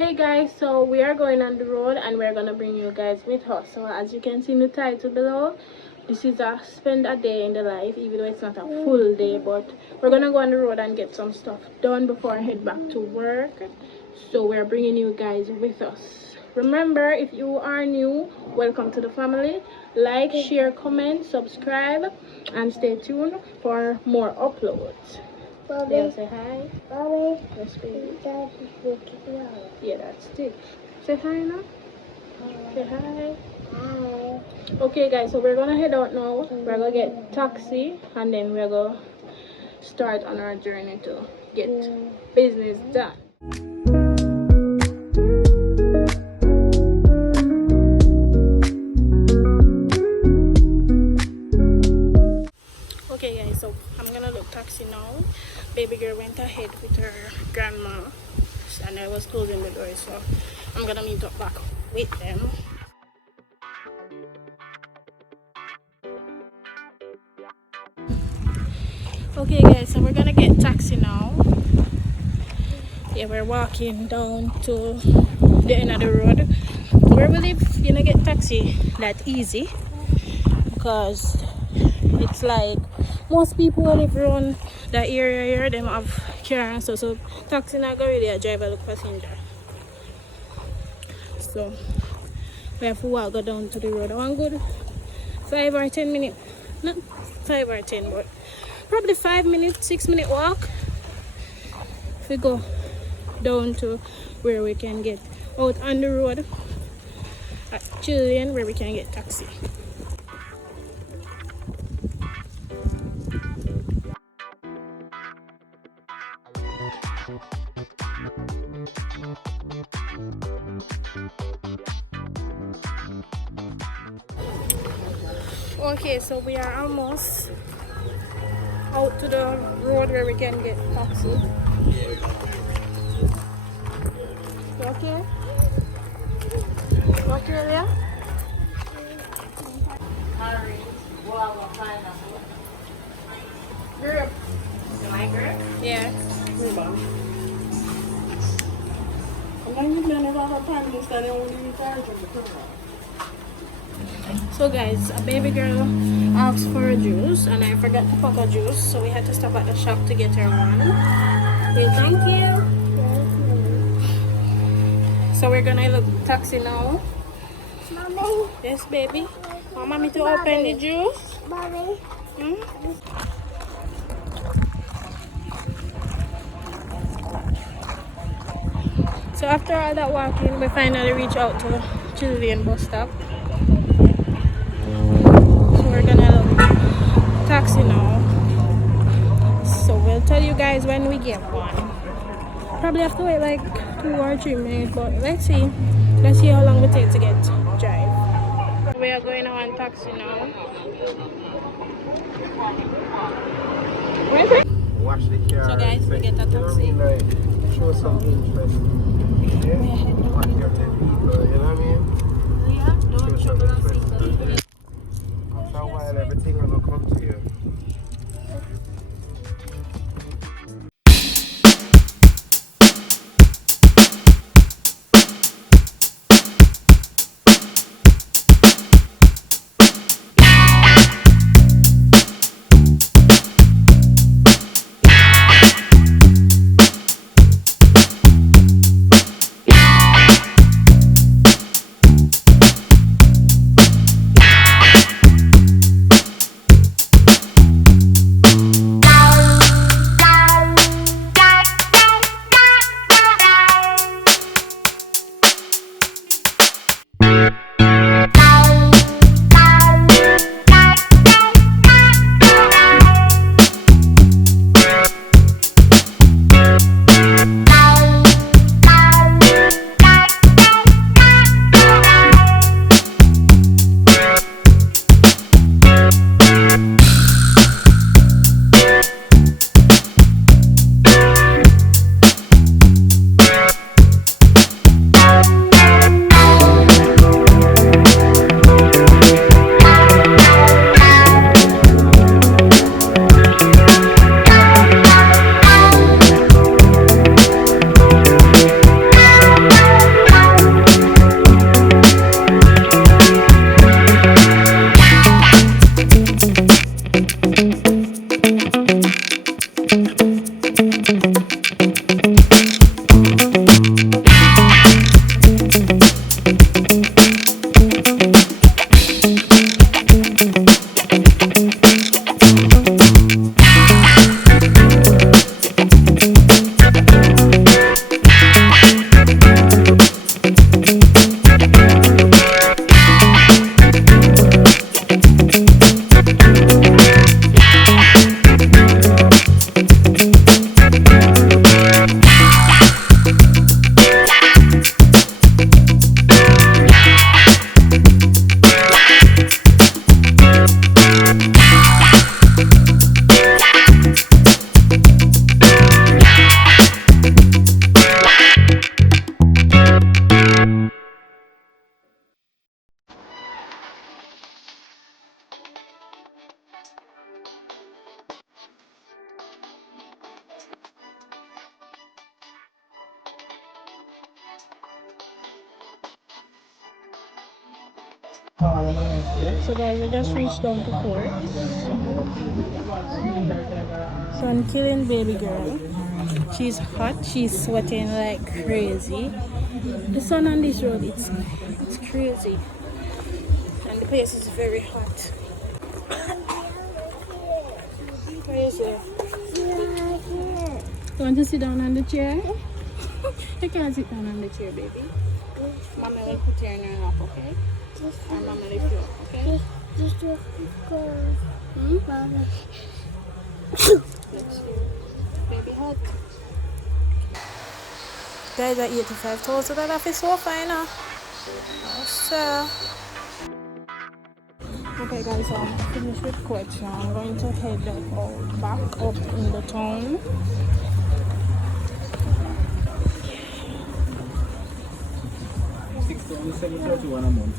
Hey guys, so we are going on the road and we're gonna bring you guys with us. So as you can see in the title below, this is a spend a day in the life, even though it's not a full day, but we're gonna go on the road and get some stuff done before I head back to work. So we're bringing you guys with us. Remember, if you are new, welcome to the family. Like, share, comment, subscribe, and stay tuned for more uploads. They'll say hi. Mommy, Yes, baby. Daddy's looking out. Yeah, that's it. Say hi now. Say hi. Hi. Okay, guys, so we're gonna head out now. We're gonna get taxi and then we're gonna start on our journey to get business done. Okay, guys, so I'm gonna look taxi now. Baby girl went ahead with her grandma and I was closing the door, so I'm gonna meet up back with them. Okay guys, so we're gonna get taxi now. Yeah, we're walking down to the end of the road. Where we live, you know, get taxi that easy because it's like most people who live around that area here, them have Kiera and so taxi not go really a driver look passenger. So we have to walk go down to the road. One good 5 or 10 minutes, not 5 or 10, but probably 5 minutes, 6 minute walk. If we go down to where we can get out on the road at Chilean, where we can get taxi. Okay, so we are almost out to the road where we can get taxi. You okay? You okay, Leah? Group. My girl? Yeah. So guys, a baby girl asked for a juice and I forgot to pack a juice, so we had to stop at the shop to get her one. Well, thank you. So we're gonna look taxi now. Mommy. Yes, baby. Want mommy to open the juice? Mommy. So after all that walking, we finally reach out to Chilean bus stop. So we're gonna look taxi now. So we'll tell you guys when we get one. Probably have to wait like 2 or 3 minutes, but let's see. Let's see how long it takes to get drive. We are going on taxi now. Watch the car. So guys, we get a taxi. Show some interest. Yeah? Watch your people, you know what I mean? Yeah, don't Show some trouble us. interest. After a while, everything will come to you. So guys, I just reached down to court. So I'm killing baby girl. She's hot, she's sweating like crazy. The sun on this road, it's crazy. And the place is very hot. Where is it? You want to sit down on the chair? You can't sit down on the chair, baby. Mama will put you in your lap, okay? Or Mama lift you up, okay? Let's see. Baby hot. Guys, at 85,000 that is so fine now. So, okay guys, so I'm finished with court now. I'm going to head out back up in the town. $6,731 a month.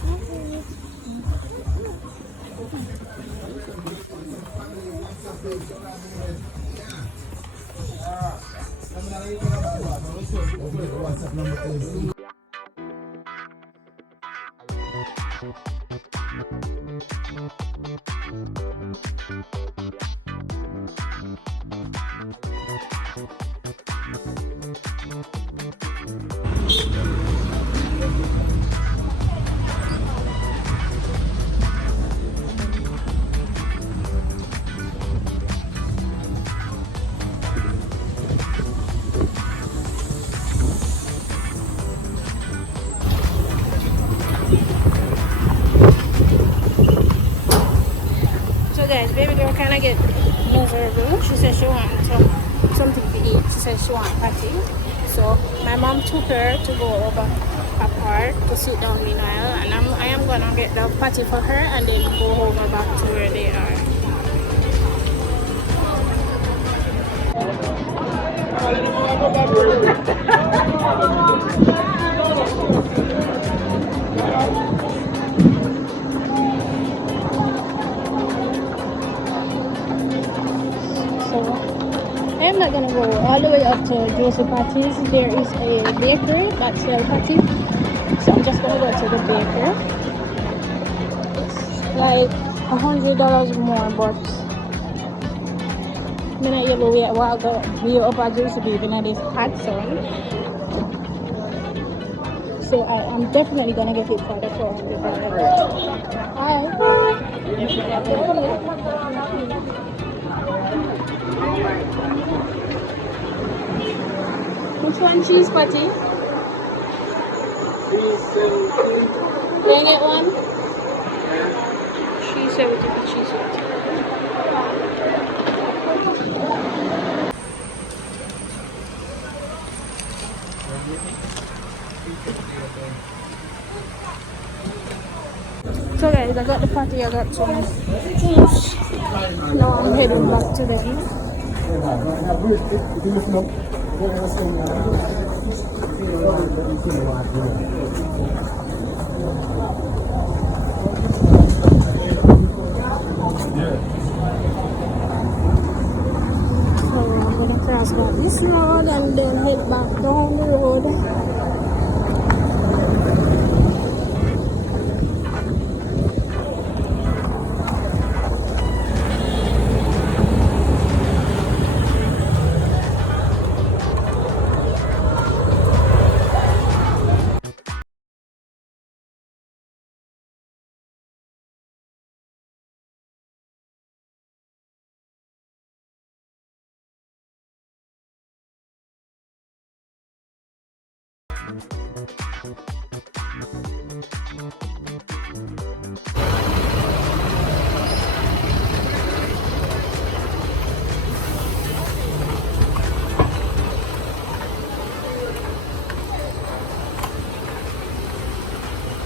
So guys, baby girl kind of get miserable. She said she wants something to eat. She said she wants patty. So my mom took her to go over a park to sit down meanwhile, and I am gonna get the patty for her and then go over back to where they are. So I'm not gonna go all the way up to Joseph Patty's. There is a bakery that sells patty. So I'm just gonna go to the bakery. It's like $100 more, but I'm not able to walk way up at Joseph even at this hot sun. So I'm definitely gonna get it for the $400. Hi. Which one cheese patty? Can I get one? Cheese 70 for cheese patty. So guys, I got the patty, I got some juice. Now I'm heading back to them. So I'm gonna cross back this road and then head back down the road.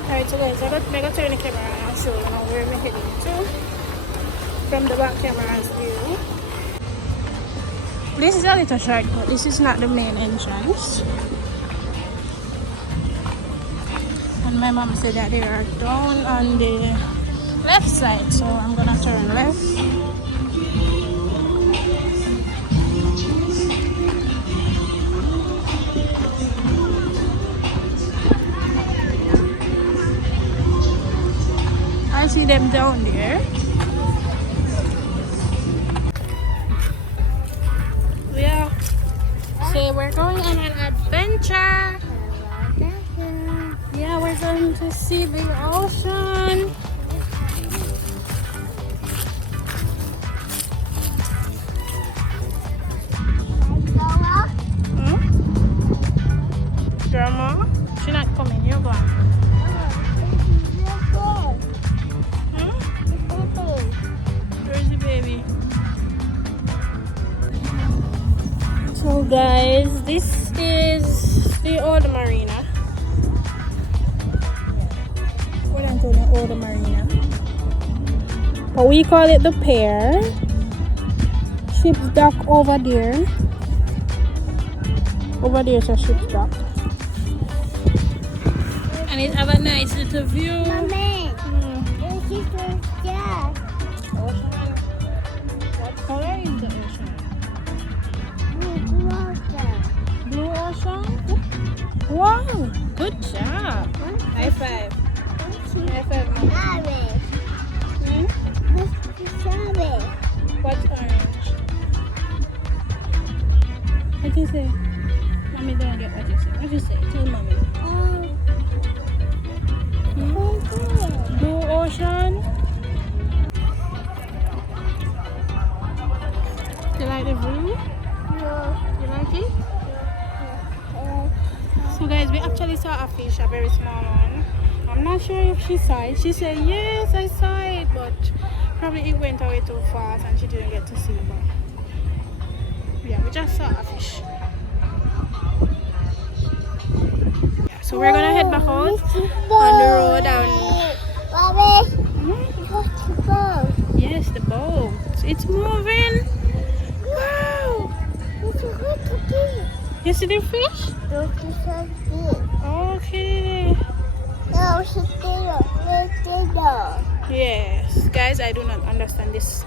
Alright, so guys, I'm gonna turn the camera and I'll show you now where we're heading to from the back camera's view. This is a little shortcut. This is not the main entrance. And my mom said that they are down on the left side, so I'm gonna turn left. see them down there. Yeah. So we're going on an adventure. Yeah, we're going to see the ocean. Hmm? Grandma? She's not coming. You're going. Hmm? Where's the baby? So guys, this is the old marina. We're not to the old marina. But we call it the pier. Ship's dock over there. Over there is a ship's dock. And it have a nice little view. Mommy, Hmm. this is the star. Ocean. What color is the ocean? Blue water. Blue ocean? Wow! Good job! High five. High five, Mom. Orange. Hmm? This is orange. What's orange? What you say? Mommy don't get what you say. What you say? Tell Mommy. Hmm? Blue ocean. You like the view? You like it? So guys, we actually saw a fish, a very small one. I'm not sure if she saw it. She said yes, I saw it, but probably it went away too fast and she didn't get to see it. But yeah, we just saw a fish. Yeah, so we're gonna head back out on the road and Mommy, hmm? what's the boat? Yes, the boat. It's moving. Wow! What's the big? You see the fish? Don't you so big? Okay. No, it's a Yes, guys, I do not understand this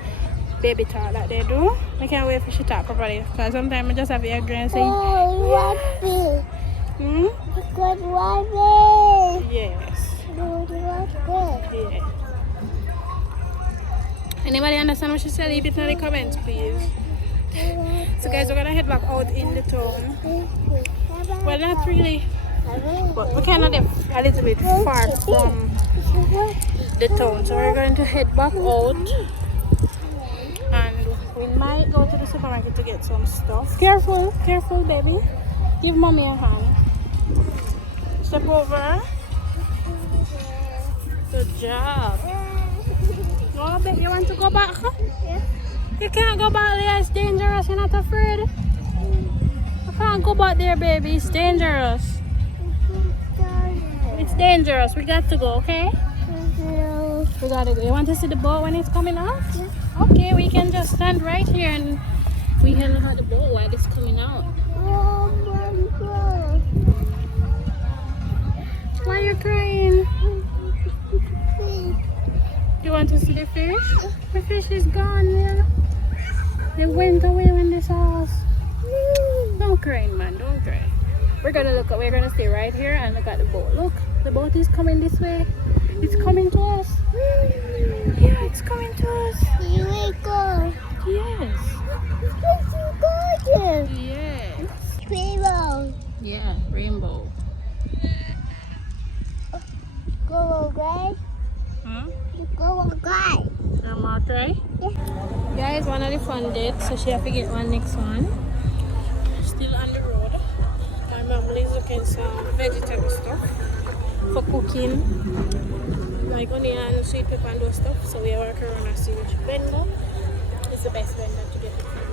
baby talk that they do. I can't wait for she talk properly. Because sometimes I just have to agree and say, Oh, what hmm? good one. Yes. Good. Yeah. Anybody understand what she said? Leave it in the comments, please. So guys, we're gonna head back out in the town. Well, not really, but we kind of live a little bit far from the town. So we're going to head back out and we might go to the supermarket to get some stuff. Careful, careful, baby. Give mommy a hand. Step over. Good job. Oh, babe, you want to go back? Huh? You can't go back there, it's dangerous. You're not afraid? You can't go back there, baby. It's dangerous. It's dangerous. We got to go, okay? We gotta go. You want to see the boat when it's coming out? Okay, we can just stand right here and we can look at the boat while it's coming out. Why are you crying? You want to see the fish? The fish is gone, yeah. They went away when they saw us. Don't cry, man. Don't cry. We're gonna stay right here and look at the boat. Look, the boat is coming this way. It's coming to us. Yeah, it's coming to us. Yes. Yes. Rainbow. Yeah, rainbow. Go away. Huh? Go away. Grandma try? Yeah, it's one of the fun dates, so she have to get one next one. Still on the road. My mom is looking some vegetable stuff for cooking, like onion, sweet pepper and those stuff. So we are working around and see which vendor is the best vendor to get it from.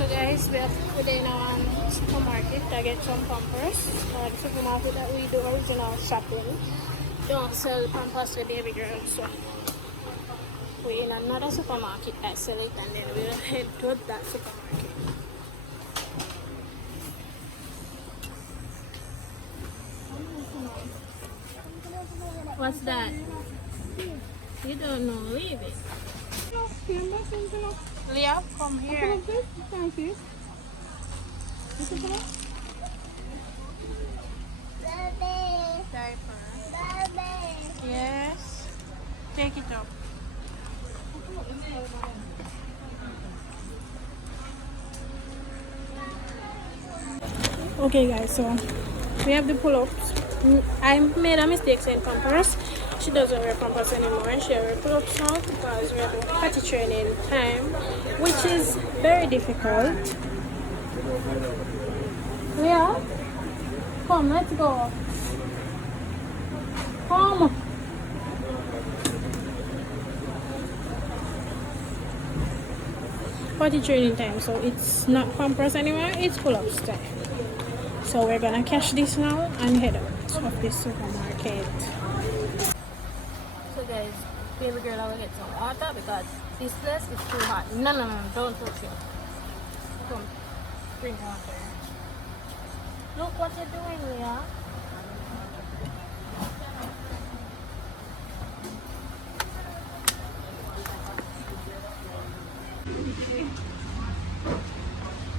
So guys, we're in our supermarket to get some pampers. The supermarket that we do original shopping don't sell pampers to baby girls. So we're in another supermarket that sell it, and then we'll head to that supermarket. What's that? You don't know, leave it. Leah, come here. Baby, Diaper. baby. Yes. Take it up. Okay guys, so we have the pull-ups. I made a mistake saying pampers. She doesn't wear pampers anymore. She wears pull-ups now because we're doing potty training time, which is very difficult. Leah, come, let's go. Come. Potty training time, so it's not pampers anymore, it's pull-ups time. So we're gonna cash this now and head out of this supermarket. So guys, baby girl, I will get some water because this place is too hot. No, don't touch it. Come, drink water. Look what you're doing, Leah.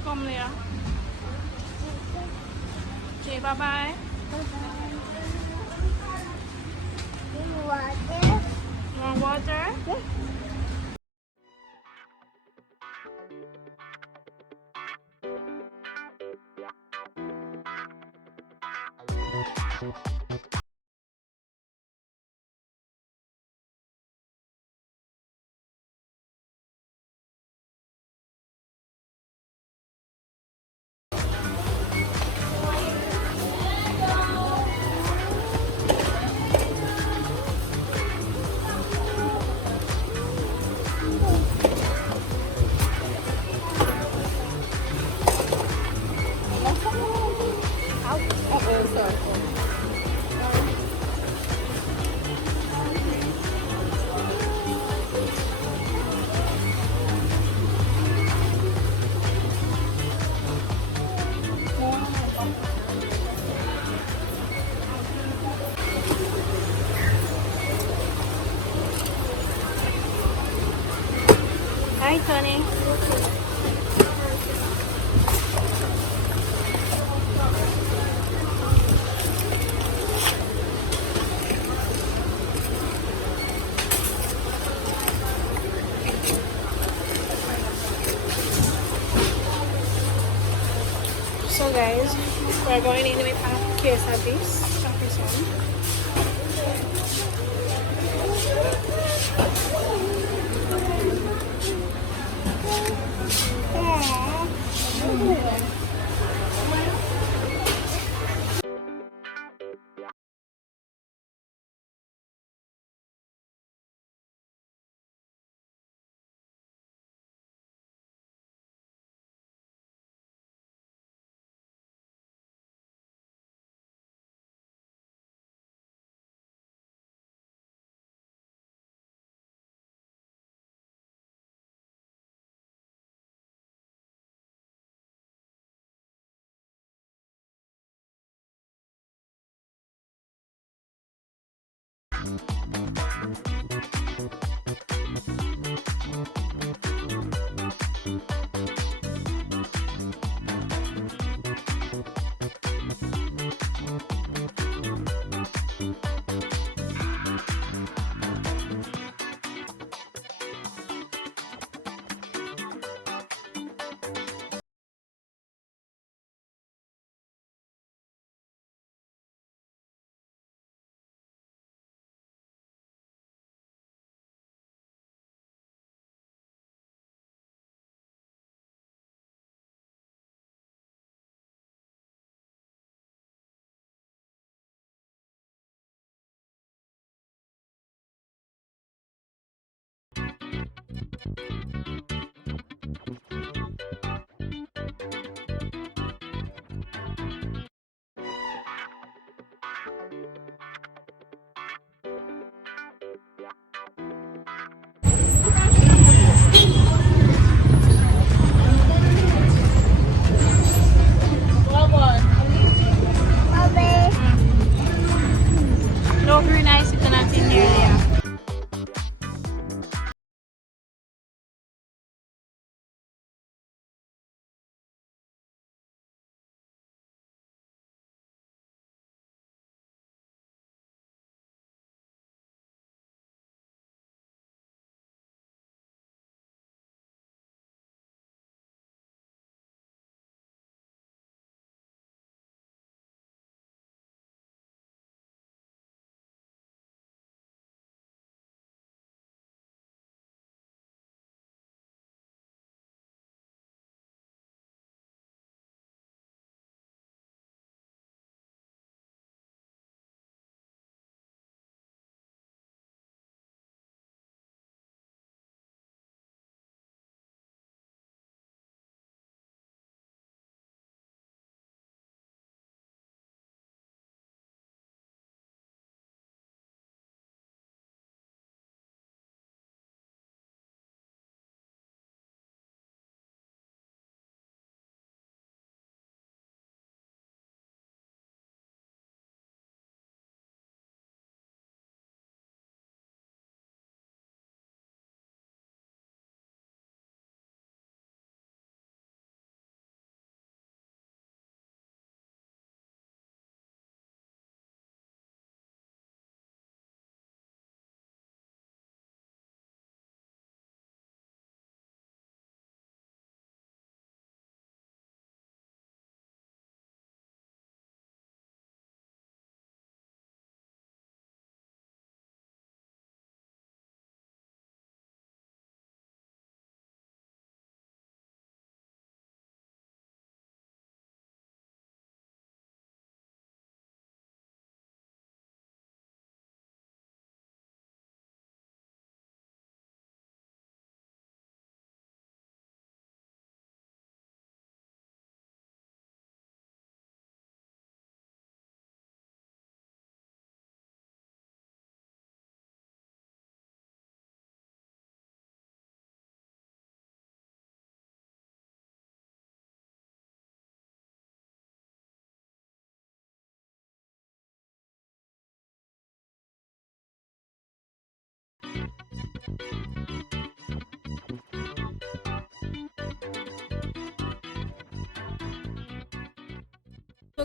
Come, Leah. Okay, bye-bye. Water. You want water? Hi, Tony. So guys, we're going in with a case of this. Of this one. So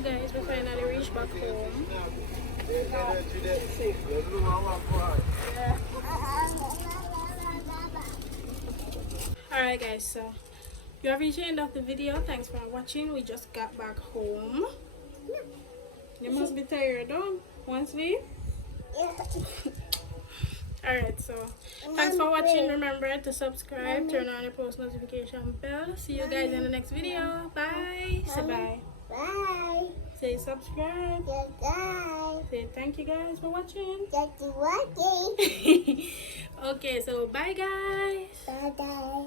guys, we finally reached back home. Alright guys, so you have reached the end of the video. Thanks for watching. We just got back home. You must be tired, don't? Want sleep? Alright, so thanks for watching. Remember to subscribe, turn on the post notification bell. See you guys in the next video. Bye. Say bye. Bye. Say subscribe. Bye. Say thank you guys for watching. Thank you for watching. Okay, so bye guys. Bye bye.